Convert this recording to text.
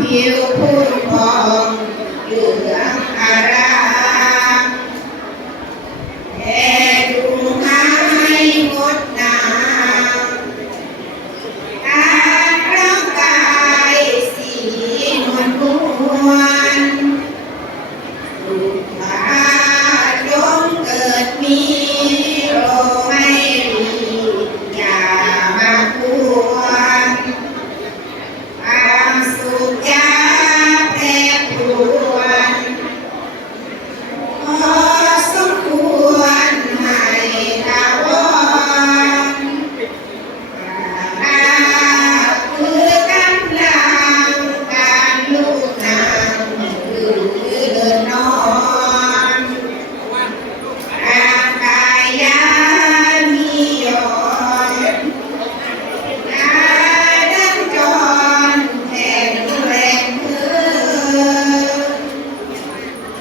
Piero Pool.